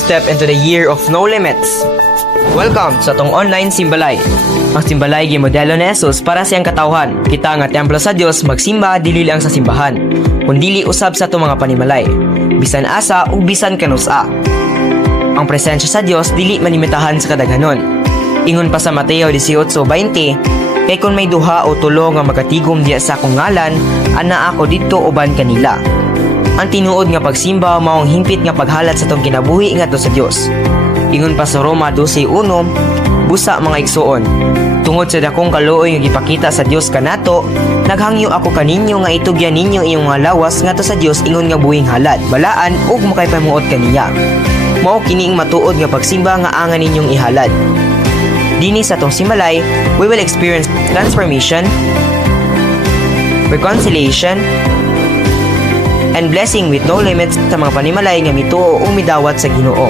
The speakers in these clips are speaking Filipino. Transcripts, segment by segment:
step into the year of no limits. Welcome sa tong online simbalay. Ang simbalay gimodelo ni Jesus para sa iyang katawhan. Kita nga templo sa Dios magsimba dili lang sa simbahan, kundi usab sa itong mga panimalay, bisan asa ug bisan kanusa. Ang presensya sa Dios dili manimitahan sa kadaghanon. Ingon pa sa Mateo 18:20, kay kung may duha o tulo nga magatigom diya sa akong ngalan, ana ako didto uban kanila. Ang tinuod nga pagsimba maong himpit nga paghalat sa tong kinabuhi ngadto sa Dios. Ingon pa sa Roma 12:1, busa mga igsoon, tungod sa dakong kaluoy nga gipakita sa Dios kanato, naghangyo ako kaninyo nga itugyan ninyo iyong mga lawas ngadto sa Dios ingon nga buhing halad, balaan ug makaypamuot kaniya. Mao kining matuod nga pagsimba nga angan ninyong ihalad. Dini sa tong simbalay, we will experience transformation, reconciliation, and blessing with no limits sa mga panimalay nga mituo o midawat sa Ginoo.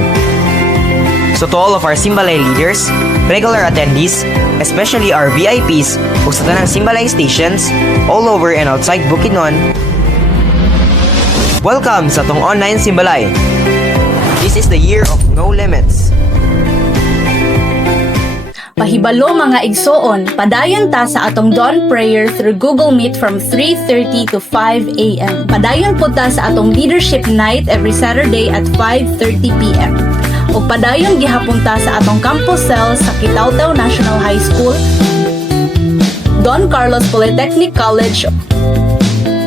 So to all of our simbalay leaders, regular attendees, especially our VIPs ug sa tanang simbalay stations all over and outside Bukidnon, welcome sa tong online simbalay. This is the year of no limits. Pahibalo mga igsoon, padayon ta sa atong dawn prayer through Google Meet from 3:30 to 5 a.m. Padayon po ta sa atong leadership night every Saturday at 5:30 p.m. O padayon gihapon ta sa atong campus cell sa Kitaw-Taw National High School, Don Carlos Polytechnic College,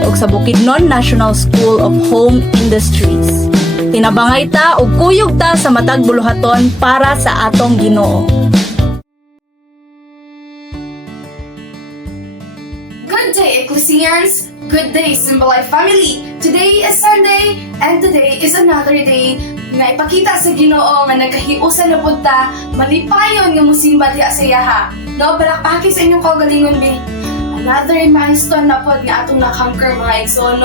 ug sa Bukidnon National School of Home Industries. Tinabangay ta ug kuyog ta sa matag buluhaton para sa atong Ginoo. Good day, Ecclesians! Good day, Simbalay family! Today is Sunday, and today is another day nga ipakita sa Ginoo nga nagkahiusan na punta, malipayon nga musimba diha sa yaha. No, balakpaki sa inyong kaugalingon, be. Another milestone na pod nga atong na-conquer mga igsoon.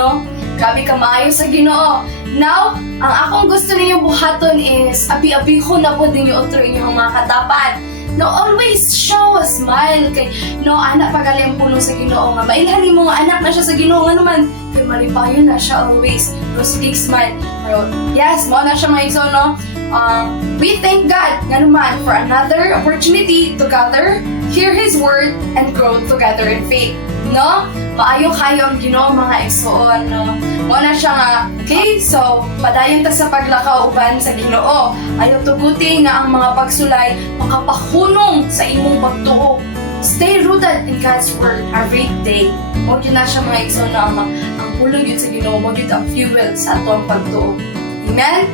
Grabe ka maayo sa Ginoo. Now, ang akong gusto ninyo buhaton is abi-abihon na pod ninyo utro inyong mga katapat. No, always show a smile kay anak pagali ang puno sa Ginoo nga mailhan mo nga anak na siya sa Ginoo nga naman kay malipayon na siya always. No, sige smile. Pero yes, mo na siya mga igsoon, no. We thank God nga naman for another opportunity to gather, hear His word, and grow together in faith. No? Maayo kayo ang Ginoo mga igsoon, no? Mo na siya nga, okay? So, padayon ta sa paglakaw uban sa Ginoo. Ayaw tuguti nga ang mga pagsulay makapahunong sa imong pagtuo. Stay rooted in God's word every day. Mo na siya mga igsoon na ang pulong yun sa Ginoo, mo yun ang fuel sa atong pagtuo. Amen?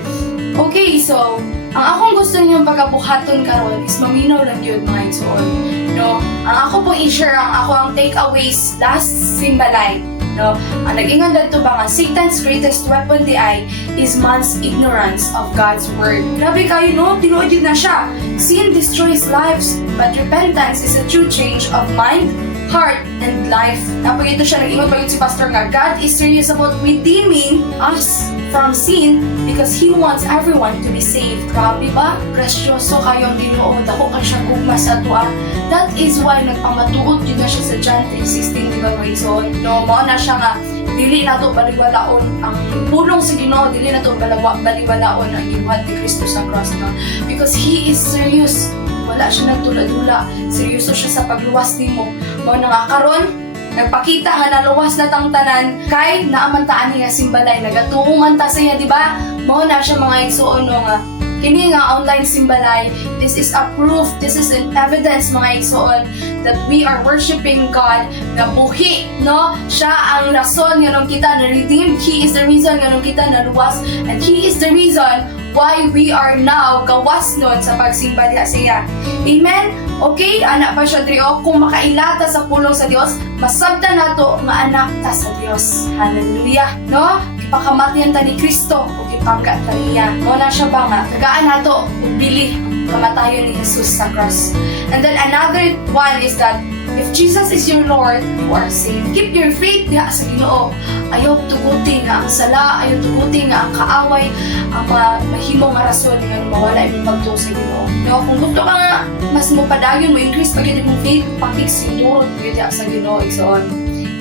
Okay, so, ang akong gusto ninyong pagkabuhaton karon is maminaw lang yun mga igsoon. No, ang ako pong i-share ang takeaways last simbalay. No, ang nag-ingon dito ba nga Satan's greatest weapon di ay is man's ignorance of God's word. Grabe kayo, no? Tinuod yun na siya. Sin destroys lives, but repentance is a true change of mind, heart, and life. Napag ito siya, nag-ingon pa yun si Pastor nga, God is serious about redeeming us from sin because He wants everyone to be saved. Grabe ba? Grasyoso kayong Ginoo. Dako ka siya gugma sa atua. That is why nagpamatuod yun na siya sa John 3:16, di ba mga ison? No, mo na siya nga, dili na to baliwalaon ang pulong sa Ginoo, dili na to baliwalaon ang ibuhat ni Kristo sa cross, no? Because He is serious. Wala siya nagtula-dula. Seryoso siya sa pagluwas nimo. Mo na nga karon, nagpakita nga naluwas na tang tanan kay naamantaan niya simbalay nagatuungan ta sa iya, di ba? Mao na siya mga igsoon nga kini nga online simbalay. This is a proof, this is an evidence mga igsoon that we are worshiping God na buhi, no? Siya ang rason nga nung kita na redeemed. He is the reason nga nung kita naluwas, and He is the reason why we are now gawas nun sa pagsimba diha sa iya. Amen? Okay, anak pa siya trio, kung makailata sa pulong sa Dios, masabda nato nga anak ta sa Dios. Hallelujah, no? Ipakamatian ta ni Kristo ug ipangkat ta niya. Mo na siya ba nga tagaan nato ug bili kamatayon ni Jesus sa cross. And then another one is that if Jesus is your Lord, you are saved. Keep your faith diha sa Ginoo. Ayaw tuguti nga ang sala, ayaw tuguti nga ang kaaway, ang mahimo nga rason nga mawala imong pagtuo sa Ginoo. No, kung gusto ka nga mas mo padayon mo increase pag imong faith, pakigsidurot diha sa Ginoo igsoon.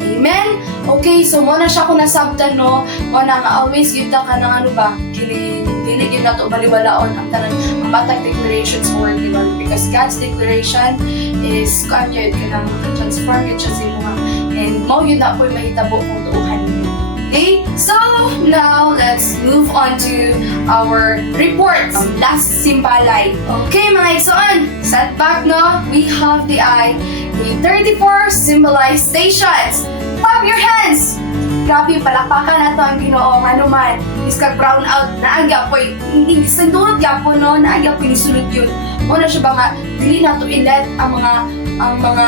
Amen? Okay, so mo na siya kung nasabtan, no? Mo na nga always kita ka ng ano ba? Kini dili gyud nato baliwalaon ang tanan ang matag declarations sa word ni Lord, because God's declaration is kanjud kanang transform gyud siya sa imuha, and mao gyud na po'y mahitabo kung tuuhan ninyo. Okay, so now let's move on to our reports. Last simbalay. Okay, mga igsoon, set back no, we have the 34 symbolized stations. Clap your hands! Grabe, palakpakan na to ang Ginoo, manuman. Iskag brown out, naagya po, hindi sandunod ya po no, naagya po nisulod yun. Muna siya ba nga, dili na to ilet ang mga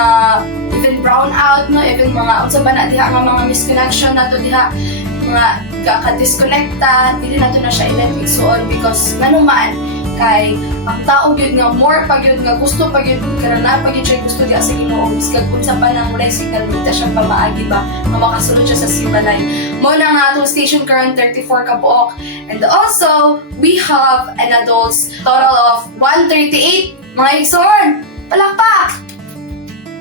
even brown out no, even mga unsa ba na diha nga mga misconnection na to diha, mga ka-disconnecta, dili na to na siya ilet igsoon, because manuman kay ang tao gyud nga more pag gyud nga gusto pag gyud karana pag gyud siya gusto diha sa Ginoo, biskag unsa pa nang signal kita siya pamaagi ba nga makasulod siya sa simbalay. Mo na nga atong station current 34 ka buok, and also we have an adults total of 138 mga igsoon. Palakpak!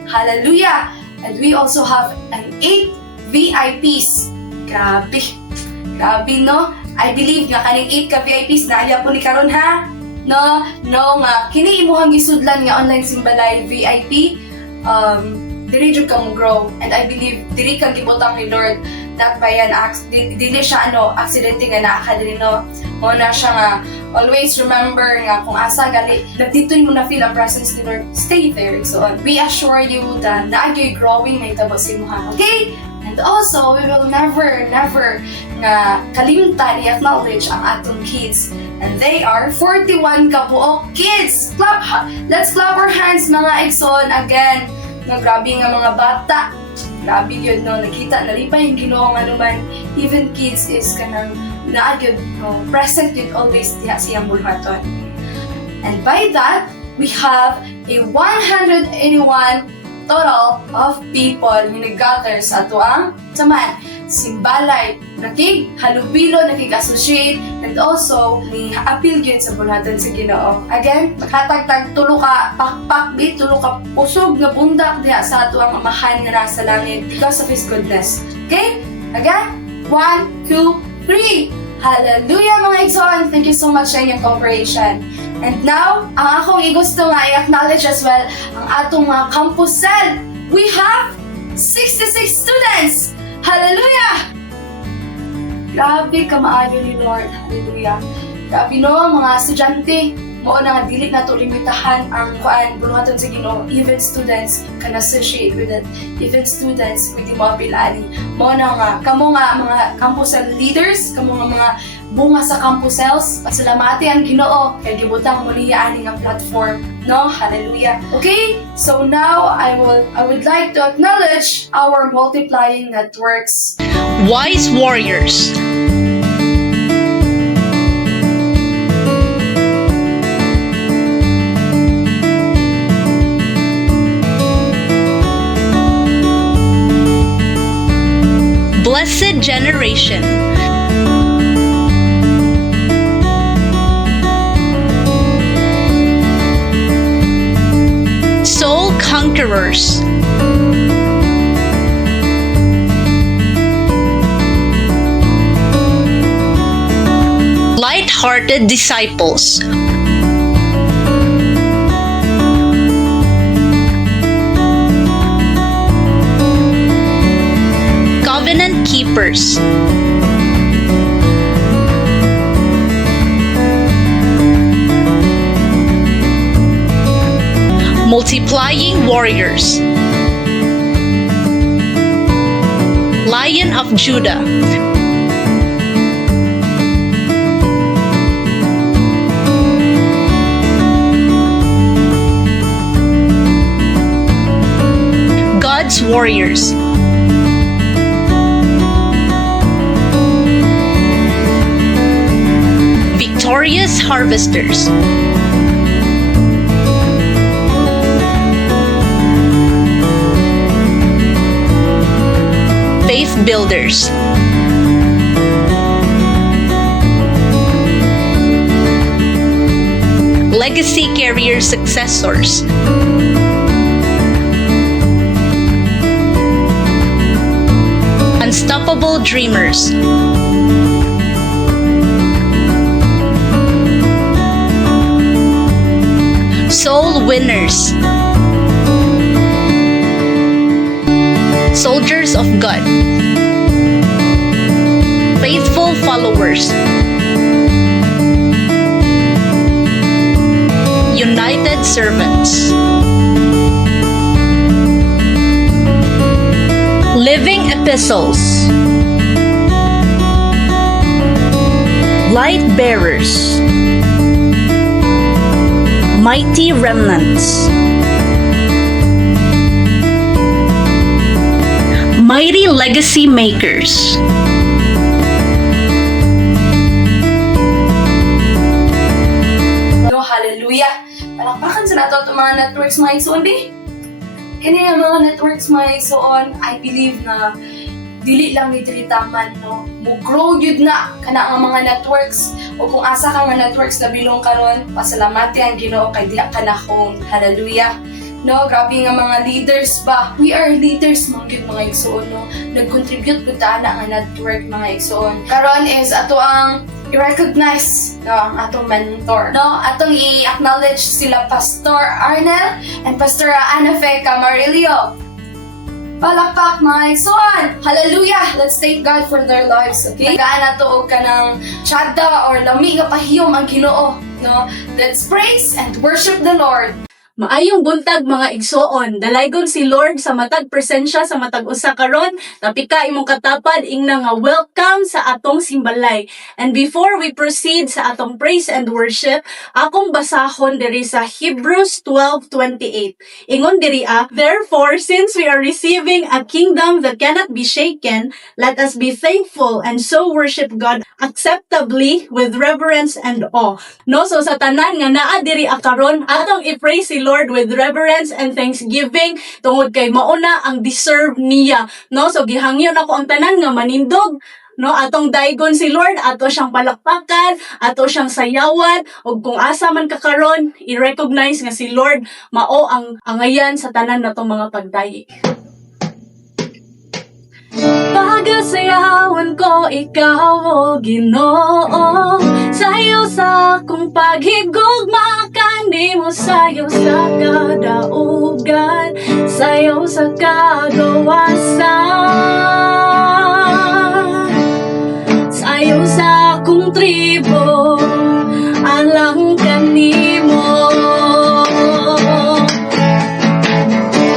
Hallelujah! And we also have an 8 VIPs. Grabe no? I believe nga kaning 8 ka VIPs na po ni karon ha. No nga kini imuhang gisudlan nga online simbalay VIP, dili jud ka mo grow, and I believe dili ka gibutang ni Lord that by an dili siya aksidente nga naa ka dili no. Mo na siya nga always remember nga kung asa gali dito mo na feel ang presence ni Lord, stay there. So we assure you that naagyoy growing may tabo sa imuha. Okay? And also, we will never nga kalimtan i-acknowledge ang atong kids. And they are 41 kabuok kids! Let's clap our hands mga igsoon again. No, grabe nga mga bata. Grabe yun no, nakita, nalipay yung Ginoo nga naman. Even kids is kanang naagyod, no, present yun always diha siyang bulhaton. And by that, we have a 181 total of people who nag-gather sa atuang saman, simbalay, halubilo, nakig-associate, and also ni-appeal yun sa bulhatan sa Ginoo. Again, maghatag-tag tulo ka pakpak, tulo ka pusog na bundak diha sa atuang amahan nga nasa langit because of His goodness. Okay? Again, 1, 2, 3. Hallelujah mga igsoon! Thank you so much sa inyong cooperation. And now, ang akong gusto nga i-acknowledge as well ang atong mga campus cell. We have 66 students! Hallelujah! Grabe ka maayo ni Lord. Hallelujah. Grabe no, mga estudyante. Mao na nga dili na to limitahan ang bulhaton sa Ginoo. Even students can associate with it. Even students pwede mo apilani. Mao na nga kamo nga mga campus cell leaders, kamo nga mga bunga sa campus cells, pasalamati ang Ginoo kay gibutang mo niya ani nga platform. No, hallelujah. Okay, so now I would like to acknowledge our multiplying networks. Wise Warriors. Blessed Generation. Soul Conquerors. Light-hearted Disciples. Covenant Keepers. Multiplying Warriors. Lion of Judah. God's Warriors. Victorious Harvesters. Faith Builders. Legacy Carrier Successors. Unstoppable Dreamers. winners. Soldiers of God. Faithful followers. United servants. Living epistles. Light bearers. Mighty remnants. Mighty legacy makers. No, hallelujah. Palakpakan sa nato itong mga networks mga igsoon, be. Kani ang mga networks mga igsoon, I believe na dili lang ni dili taman, no? Mo-grow yun na kana ang mga networks. O kung asa ka nga networks na bilong karon, pasalamati ang Ginoo kay diha kanahon. Hallelujah. No, grabe nga mga leaders ba. We are leaders mga igsoon, no? Nag-contribute pud ta ana nga network mga igsoon. Karon is ato ang i-recognize, no, ang atong mentor, no? Atong i-acknowledge sila Pastor Arnel and Pastor Ana Fe Camarillo. Palakpak mga igsoon! Hallelujah! Let's thank God for their lives, okay? Gaan na to og kanang tiyada or lami nga pahiyom ang Ginoo, no? Let's praise and worship the Lord. Maayong buntag mga igsoon, dalaygon si Lord sa matag presensya sa matag usa karon, napika imong katapad ingna nga welcome sa atong simbalay. And before we proceed sa atong praise and worship, akong basahon diri sa Hebrews 12:28. Ingon diri therefore since we are receiving a kingdom that cannot be shaken, let us be thankful and so worship God acceptably with reverence and awe. No, so sa tanan nga naa diri karon, atong i-praise si Lord with reverence and thanksgiving tungod kay mauna ang deserve niya. No, so gihangyon ako ang tanan nga manindog, no, atong daigon si Lord, ato siyang palakpakan, ato siyang sayawan, ug kung asa man ka karon, i-recognize nga si Lord mao ang angayan sa tanan natong mga pagdayi. Pagasayawan ko ikaw, o Ginoo, sayo sa akong paghigugma, kani mo sayo sa kadaugan, sayo sa kagawasan, sayo sa akong tribo, alang kanimo.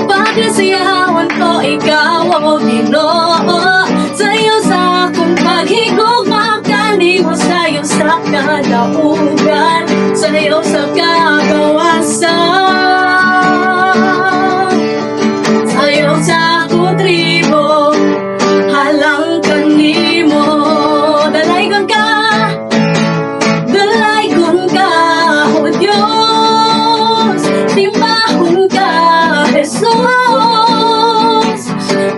Pagasayawan ko ikaw, o Ginoo, sayo sa akong paghigugma, kani mo sayo sa kadaugan, sayo sa kagawasan, sayo sa akong tribo, halang kanimo. Dalaygon ka, o Diyos, timbahon ka, Jesus.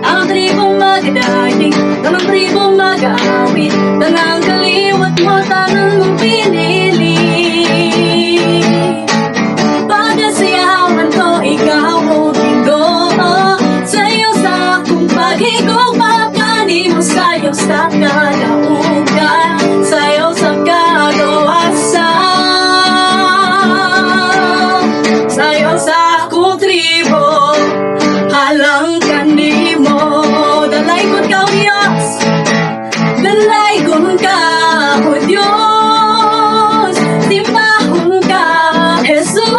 Ang tribo magdayig, tanang tribo mag-awit, tanang kaliwat mo, tanang mong pinili. Pagkasiyawan ko ikaw, o Ginoo, sayo sa akong paghigugma, kani mo sayo sa kadaugan, sayo sa kagawasan, sayo sa akong tribo, halang kanimo. Dalaygon ka, o Diyos, dalaygon ka, o Diyos, timbahon ka, Jesus.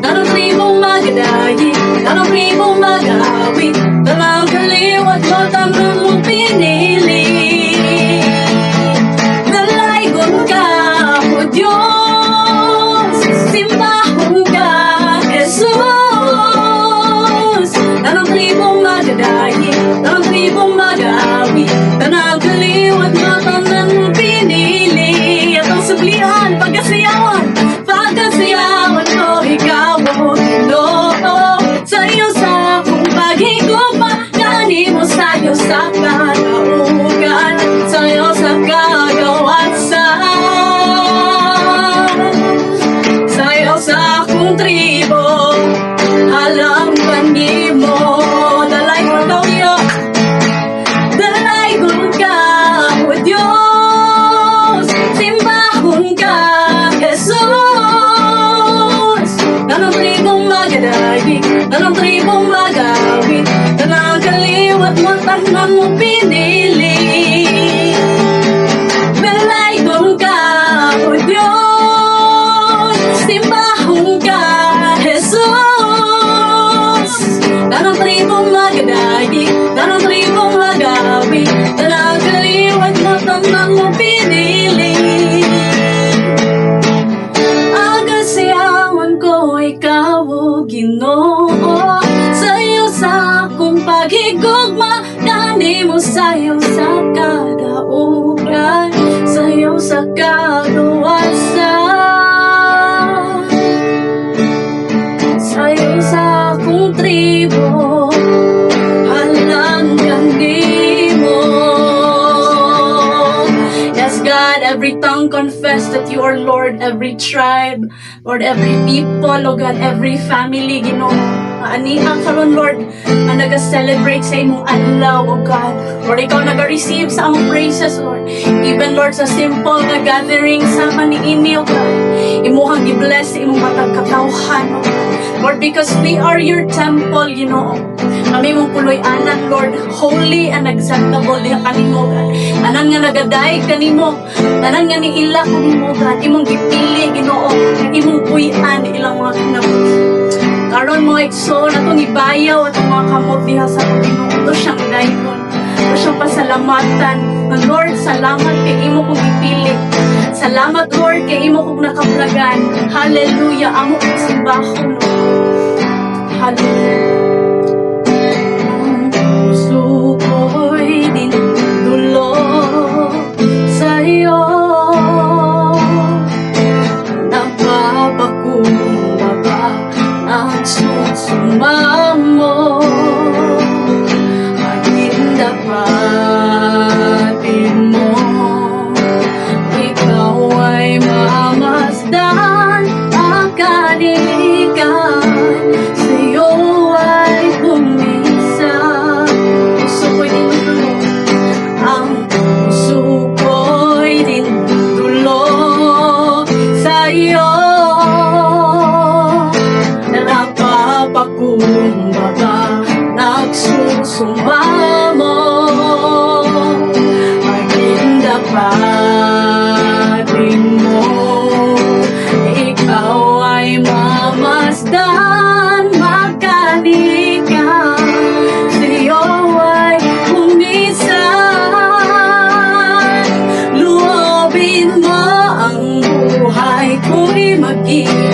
Tanang tribong magdayi, tanang tribong mag-awit, tanang kaliwat mo, tanang mong pinili. Dalaygon ka, o Diyos, timbahon ka, Jesus. Tanang tribong magdayi, tanang tribong mag-awit, tanang kaliwat mo, tanang mong pinili. At ang sublihan, pagkasiyawan, pagkasiyawan ko ikaw, o Ginoo, sayo sa akong paghigugma, kani mo sayo sa kadaugan, sayo sa kagawasan, sayo sa akong tribo, halang kanimo. Dalaygon ka, o Diyos, dalaygon ka, o Diyos, timbahon ka, pagawasa sa'yo sa akong tribo, halanggang di mo. Yes, God, every tongue confess that you are Lord, every tribe, Lord, every people, oh God, every family, Ginoo. Ani ang karon, Lord, ang nag-celebrate sa imong adlaw, oh God. Lord, ikaw nag-receive sa among praises, Lord. Even, Lord, sa simple na gathering sa maniini, oh God. Imuhang i-bless sa imong matag katawhan, oh God. Lord, because we are your temple, you know. Kami mong puloy anan, Lord, holy and acceptable diha kanimo, God. Tanan nga nagadaig kanimo, tanan nga niila kanimo, God. Imong gipili, Ginoo, imong puy-an ilang mga kinabuhi. Karon mo igsoon atong ibayaw atong mga kamot diha sa Ginoo. Ito siyang dayon. Ito siyang pasalamatan. Nga Lord, salamat kay imo kong ipili. Salamat Lord kay imo kong nakaplagan. Hallelujah. Amo kong simbahon. Hallelujah. Ang puso ko'y dinudulo sa'yo. Napapakumbaba ang susumamo, maging dapatin mo. Ikaw ay mamasdan, akalikan, sa'yo ay pumisa. Puso ko'y dinudulo, ang puso ko'y dinudulo sa'yo. Napapakumbaba, nagsusumamo, maging dapatin mo. Ikaw ay mamasdan, magkalikan, sa'yo ay umisan. Luobin mo ang buhay ko'y maging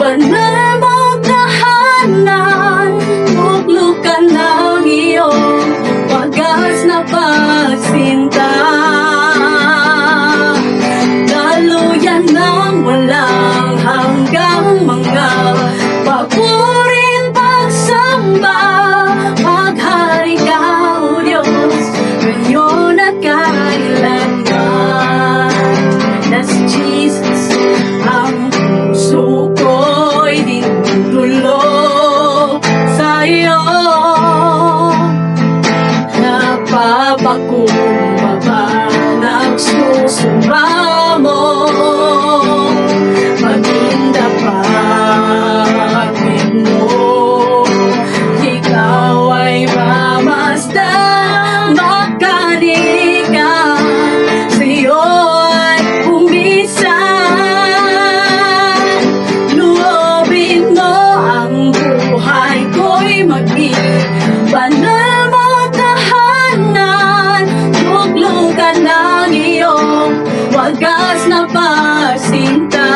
banal mo tahanan. Tuklukan ng iyong wagas na pagsinta. Daluyan ng walang hanggang mga papurin pagsamba. Maghari ka, O Diyos, ngayon at kailanman. That's Jesus, ang puso ko'y dinudulo sa'yo. Napapakumbaba, nagsusumamo, maging dapatin mo. Ikaw ay mamasdan, makalikan, sa'yo ay umisan. Luobin mo ang buhay ko'y maging banal mo tahanan. Tuklukan ng iyong wagas na pagsinta.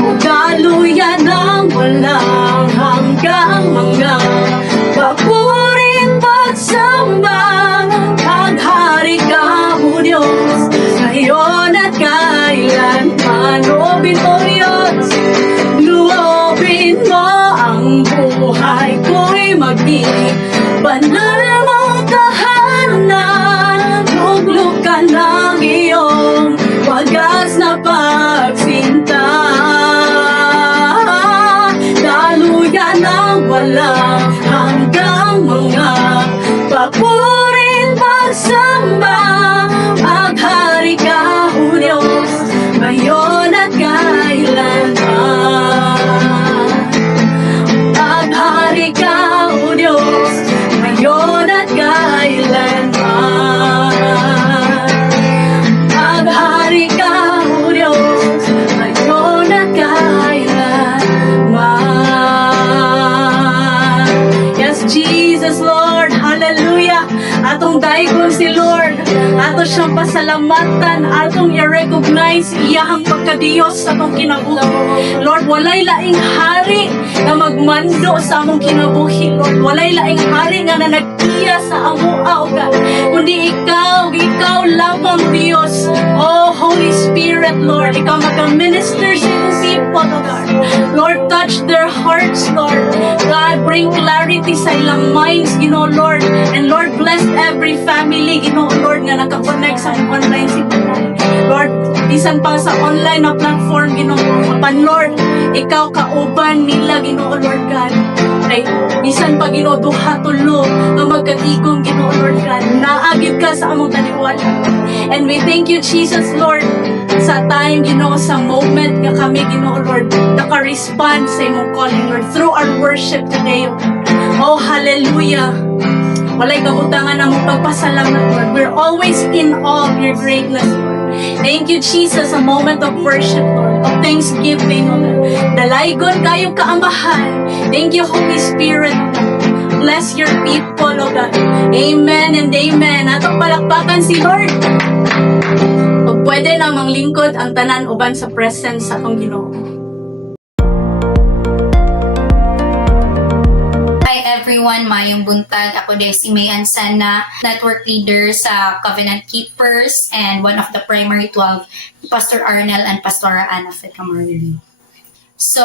Ugaluyan ng walang hanggang mga papurin pagsamba. Maghari ka, O Diyos, ngayon at kailanman. Luobin mo, Diyos, luobin mo ang buhay ko'y maging banal mo tahanan. Tuklukan ng iyong wagas na pagsinta. Daluyan ng walang hanggang mga papurin pagsamba. Maghari ka, O Diyos, ngayon at kailanman. Maghari ka, O Diyos, ato siyang pasalamatan, atong i-recognize iyahang pagka-Diyos sa atong kinabuhi. Lord, walay laing hari na magmando sa among kinabuhi, Lord. Walay laing hari nga na nagtiya sa amua, O God. Kundi ikaw lamang Diyos. Oh, Holy Spirit, Lord, ikaw maka-minister sa iyong people, O God. Lord, touch their hearts, Lord. God, bring clarity sa ilang minds, Lord. And Lord, bless every family, Lord, nga nakakonect sa online simbahan. Lord, bisan pa sa online na platform, Apan, Lord, ikaw kauban nila, Lord God. Ay, bisan pa, duha tulo, nga magkatigong, Lord God. Naagid ka sa among taniwala. And we thank you, Jesus, Lord, sa time, sa moment nga kami, Lord, naka-respond sa imong calling, Lord, through our worship today. Oh, hallelujah. Walay kabutangan na mong pagpasalamat, Lord. We're always in awe of your greatness, Lord. Thank you, Jesus, a moment of worship, Lord, of thanksgiving, Lord. Dalaygon kayong kaamahan. Thank you, Holy Spirit. Bless your people, O God. Amen and amen. Atong palakpakan si Lord. Kung pwede namang lingkod ang tanan uban sa presence sa atong Ginoo. Everyone, mayong buntag. Ako din si May Ansana, network leader sa Covenant Keepers and one of the primary 12, Pastor Arnel and Pastora Ana Fetcamarili. So,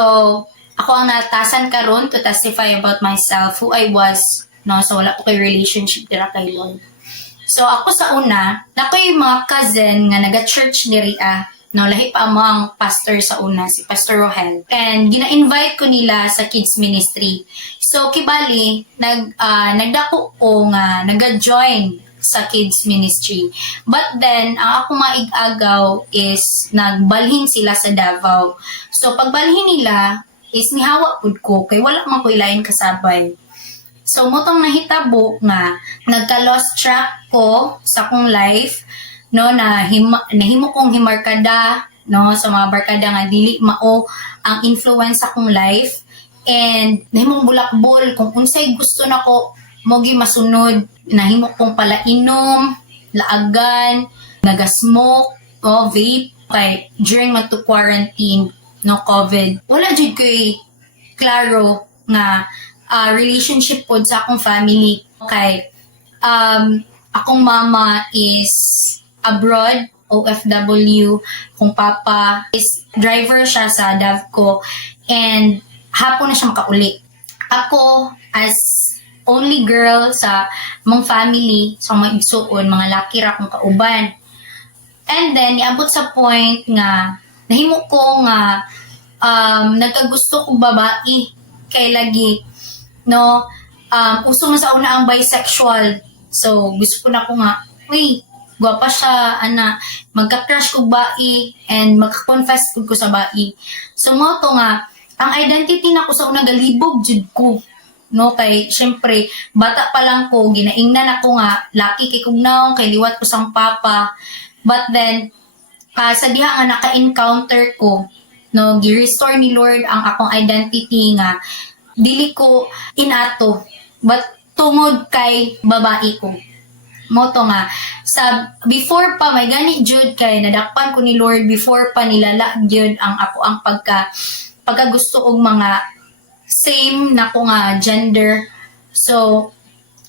ako ang natasan karon to testify about myself, who I was, so wala ko kay relationship dira kay Lord. So, ako sa una, nakoy mga cousin nga naga-church diri lahi pa among pastor sa una, si Pastor Rohel. And gina-invite ko nila sa kids ministry. So, kibali, nagdako ko nga, nag-join sa kids ministry. But then, ang akong maig-agaw is nagbalhin sila sa Davao. So, pagbalhin nila is nihawa pud ko, kay wala man ko ilain kasabay. So, motong nahitabo nga, nagka-lost track ko sa akong life, nahimo kong himarkada, sa mga barkada nga dili mao ang influence sa akong life. And nahimong bulakbol kung unsay gusto nako mogi masunod, nahimo kong palainom, laagan, nagasmoke, vape kay during to quarantine COVID. Wala jud koy klaro nga relationship pod sa akong family kay akong mama is abroad, OFW, kung papa is driver siya sa Davco, and hapon na siya makauli. Ako, as only girl sa mong family, sa mga igsuon, mga laki ra kong kauban. And then, iabot sa point nga, nahimo ko nga, nagkagusto ko babae, kay lagi, uso mo sa una ang bisexual. So, gusto ko na ko nga, gwapa siya, magka-crush ko bae, and magka-confess ko sa bae. So, mo to nga, ang identity na ko sa una galibog jud ko. Kay, syempre, bata pa lang ko, ginaingnan ako nga, laki kay kugnaw, kay liwat ko sang papa. But then, sa diha nga naka-encounter ko, gi-restore ni Lord ang akong identity nga, dili ko inato, but tungod kay babae ko. Moto nga, before pa, may gani jud kay nadakpan ko ni Lord before pa nilala jud ang ako ang pagkagusto og mga same na ko nga gender. So,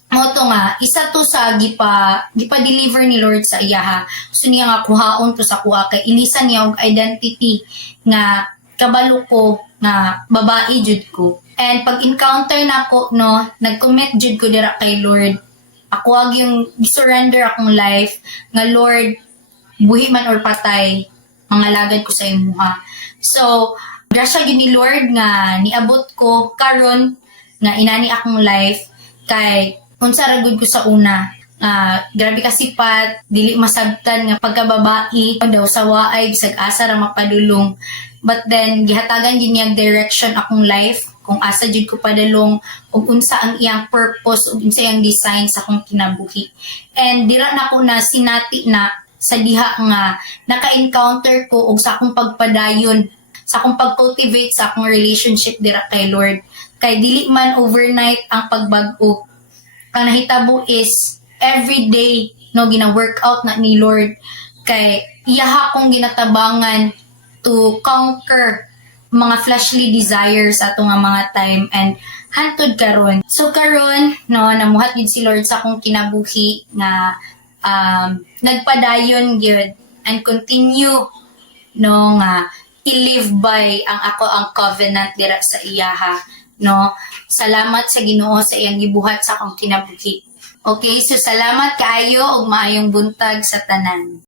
moto nga, isa to sa gipa-deliver ni Lord sa iyaha. So niya nga kuhaon to sa kuha kay ilisan niya og identity nga kabalo ko nga babae jud ko. And pag encounter na ko nag-commit jud ko dira kay Lord. Ako yung surrender akong life nga Lord, buhi man or patay, mga lagad ko sa imuha. So, grasya gyud ni Lord nga niabot ko karon nga inani akong life kay unsa ra gud ko sa una. Grabe ka sipat, dili masabtan nga pagkababae daw sa waay bisag asa ra mapadulong. But then gihatagan gyud niya direction akong life kung asa jud ko padalong ug unsa ang iyang purpose ug unsa iyang design sa akong kinabuhi. And dira na ko na sinati na sa diha nga naka-encounter ko og sa akong pagpadayon, sa akong pag-cultivate sa akong relationship dira kay Lord. Kay dili man overnight ang pagbag-o. Ang nahitabo is every day no, gina-workout na ni Lord, kay iyaha kong ginatabangan to conquer mga fleshly desires ato nga mga time and hantod karon. So karon no namuhat gid si Lord sa akong kinabuhi nga nagpadayon gyud and continue no nga i-live by ang covenant dira sa iyaha no. Salamat sa Ginoo sa iyang gibuhat sa akong kinabuhi. Okay, so salamat kaayo ug maayong buntag sa tanan.